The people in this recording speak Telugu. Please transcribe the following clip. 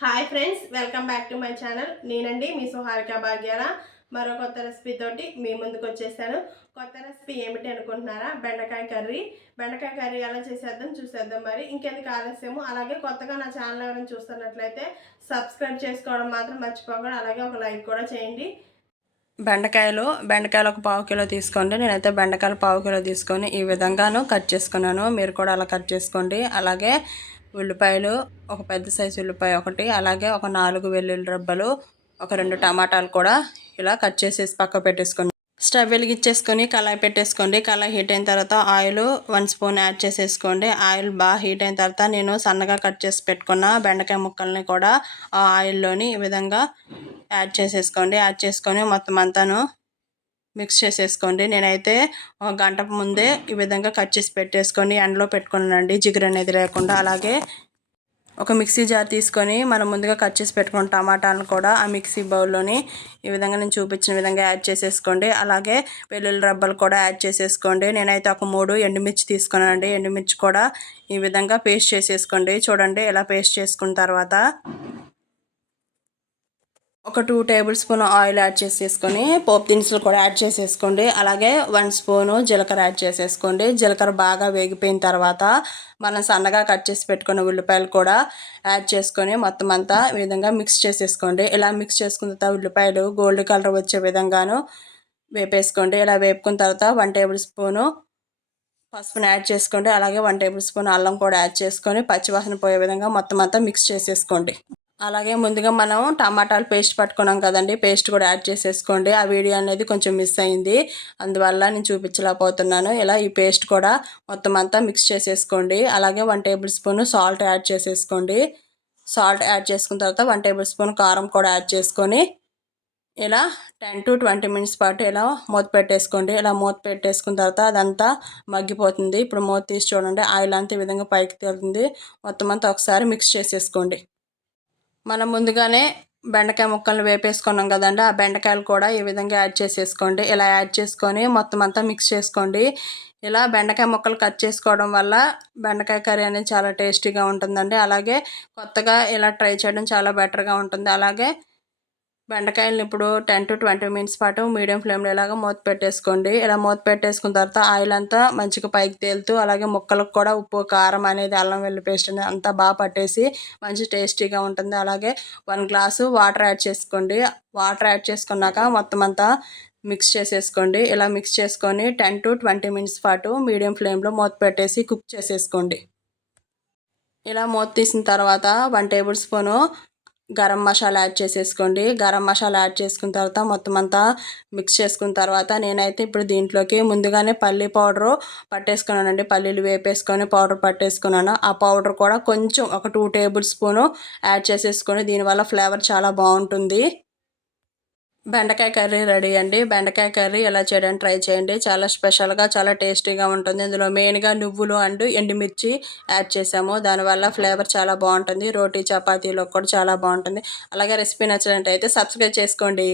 Hi friends, welcome back to my channel. నేనండి మీ సుహారిక భాగ్యాల. మరో కొత్త రెసిపీ తోటి మీ ముందుకు వచ్చేసాను. కొత్త రెసిపీ ఏమిటి అనుకుంటున్నారా? బెండకాయ కర్రీ. బెండకాయ కర్రీ ఎలా చూసేద్దాం. మరి ఇంకెందుకు ఆలస్యము. అలాగే కొత్తగా నా ఛానల్ ఎవరైనా చూస్తున్నట్లయితే సబ్స్క్రైబ్ చేసుకోవడం మాత్రం మర్చిపోకుండా, అలాగే ఒక లైక్ కూడా చేయండి. బెండకాయలు ఒక పావు కిలో తీసుకోండి. నేనైతే బెండకాయలు పావు కిలో తీసుకొని ఈ విధంగాను కట్ చేసుకున్నాను. మీరు కూడా అలా కట్ చేసుకోండి. అలాగే ఉల్లిపాయలు, ఒక పెద్ద సైజు ఉల్లిపాయ ఒకటి, అలాగే ఒక 4 వెల్లుల్లి రబ్బలు, ఒక 2 టమాటాలు కూడా ఇలా కట్ చేసేసి పక్క పెట్టేసుకోండి. స్టవ్ వెలిగించేసుకొని కళాయి పెట్టేసుకోండి. కళాయి హీట్ అయిన తర్వాత ఆయిల్ 1 స్పూన్ యాడ్ చేసేసుకోండి. ఆయిల్ బాగా హీట్ అయిన తర్వాత నేను సన్నగా కట్ చేసి పెట్టుకున్న బెండకాయ ముక్కల్ని కూడా ఆ ఆయిల్లోని ఈ విధంగా యాడ్ చేసేసుకోండి. యాడ్ చేసుకొని మొత్తం అంతాను మిక్స్ చేసేసుకోండి. నేనైతే ఒక గంట ముందే ఈ విధంగా కట్ చేసి పెట్టేసుకొని ఎండలో పెట్టుకున్నానండి, జిగురు అనేది లేకుండా. అలాగే ఒక మిక్సీ జార్ తీసుకొని మనం ముందుగా కట్ చేసి పెట్టుకున్న టమాటాలను కూడా ఆ మిక్సీ బౌల్లోని ఈ విధంగా నేను చూపించిన విధంగా యాడ్ చేసేసుకోండి. అలాగే వెల్లుల్లి రబ్బలు కూడా యాడ్ చేసేసుకోండి. నేనైతే ఒక 3 ఎండుమిర్చి తీసుకున్నానండి. ఎండుమిర్చి కూడా ఈ విధంగా పేస్ట్ చేసేసుకోండి. చూడండి, ఇలా పేస్ట్ చేసుకున్న తర్వాత ఒక 2 టేబుల్ స్పూన్ ఆయిల్ యాడ్ చేసేసుకొని పోపు దినుసులు కూడా యాడ్ చేసేసుకోండి. అలాగే 1 స్పూను జీలకర్ర యాడ్ చేసేసుకోండి. జీలకర్ర బాగా వేగిపోయిన తర్వాత మనం సన్నగా కట్ చేసి పెట్టుకున్న ఉల్లిపాయలు కూడా యాడ్ చేసుకొని మొత్తం అంతా ఈ విధంగా మిక్స్ చేసేసుకోండి. ఇలా మిక్స్ చేసుకున్న తర్వాత ఉల్లిపాయలు గోల్డ్ కలర్ వచ్చే విధంగాను వేపేసుకోండి. ఇలా వేపుకున్న తర్వాత 1 టేబుల్ స్పూను పసుపుని యాడ్ చేసుకోండి. అలాగే 1 టేబుల్ స్పూన్ అల్లం కూడా యాడ్ చేసుకొని పచ్చివాసన పోయే విధంగా మొత్తం అంతా మిక్స్ చేసేసుకోండి. అలాగే ముందుగా మనం టమాటాలు పేస్ట్ పట్టుకున్నాం కదండి, పేస్ట్ కూడా యాడ్ చేసేసుకోండి. ఆ వీడియో అనేది కొంచెం మిస్ అయింది, అందువల్ల నేను చూపించలేకపోతున్నాను. ఇలా ఈ పేస్ట్ కూడా మొత్తం అంతా మిక్స్ చేసేసుకోండి. అలాగే 1 టేబుల్ స్పూన్ సాల్ట్ యాడ్ చేసేసుకోండి. సాల్ట్ యాడ్ చేసుకున్న తర్వాత 1 టేబుల్ స్పూన్ కారం కూడా యాడ్ చేసుకొని ఇలా 10 to 20 మినిట్స్ పాటు ఇలా మూత పెట్టేసుకోండి. ఇలా మూత పెట్టేసుకున్న తర్వాత అదంతా మగ్గిపోతుంది. ఇప్పుడు మూత తీసి చూడండి, ఆయిల్ అంతా ఈ విధంగా పైకి తేలుతుంది. మొత్తం అంతా ఒకసారి మిక్స్ చేసేసుకోండి. మనం ముందుగానే బెండకాయ ముక్కలను వేపేసుకున్నాం కదండి, ఆ బెండకాయలు కూడా ఈ విధంగా యాడ్ చేసేసుకోండి. ఇలా యాడ్ చేసుకొని మొత్తం అంతా మిక్స్ చేసుకోండి. ఇలా బెండకాయ ముక్కలు కట్ చేసుకోవడం వల్ల బెండకాయ కర్రీ అనేది చాలా టేస్టీగా ఉంటుందండి. అలాగే కొత్తగా ఇలా ట్రై చేయడం చాలా బెటర్గా ఉంటుంది. అలాగే బెండకాయలను ఇప్పుడు 10 to 20 మినిట్స్ పాటు మీడియం ఫ్లేమ్లో ఇలాగ మూత పెట్టేసుకోండి. ఇలా మూత పెట్టేసుకున్న తర్వాత ఆయిల్ అంతా మంచిగా పైకి తేలుతూ, అలాగే ముక్కలకు కూడా ఉప్పు, కారం అనేది, అల్లం వెల్లుల్లి పేస్ట్ అనేది అంతా బాగా పట్టేసి మంచి టేస్టీగా ఉంటుంది. అలాగే 1 గ్లాసు వాటర్ యాడ్ చేసుకోండి. వాటర్ యాడ్ చేసుకున్నాక మొత్తం అంతా మిక్స్ చేసేసుకోండి. ఇలా మిక్స్ చేసుకొని 10 to 20 మినిట్స్ పాటు మీడియం ఫ్లేమ్లో మూత పెట్టేసి కుక్ చేసేసుకోండి. ఇలా మూత తీసిన తర్వాత 1 table spoon garam masala add చేసేసుకోండి. గరం మసాలా యాడ్ చేసుకున్న తర్వాత మొత్తం అంతా మిక్స్ చేసుకున్న తర్వాత నేనైతే ఇప్పుడు దీంట్లోకి ముందుగానే పల్లీ పౌడరు పట్టేసుకున్నానండి. పల్లీలు వేపేసుకొని పౌడర్ పట్టేసుకున్నాను. ఆ పౌడర్ కూడా కొంచెం ఒక 2 టేబుల్ స్పూను యాడ్ చేసేసుకొని దీనివల్ల ఫ్లేవర్ చాలా బాగుంటుంది. బెండకాయ కర్రీ రెడీ అండి. బెండకాయ కర్రీ ఎలా చేయడానికి ట్రై చేయండి. చాలా స్పెషల్గా, చాలా టేస్టీగా ఉంటుంది. ఇందులో మెయిన్గా నువ్వులు అండ్ ఎండుమిర్చి యాడ్ చేసాము. దానివల్ల ఫ్లేవర్ చాలా బాగుంటుంది. రోటీ చపాతీలో కూడా చాలా బాగుంటుంది. అలాగే రెసిపీ నచ్చినట్టయితే సబ్స్క్రైబ్ చేసుకోండి.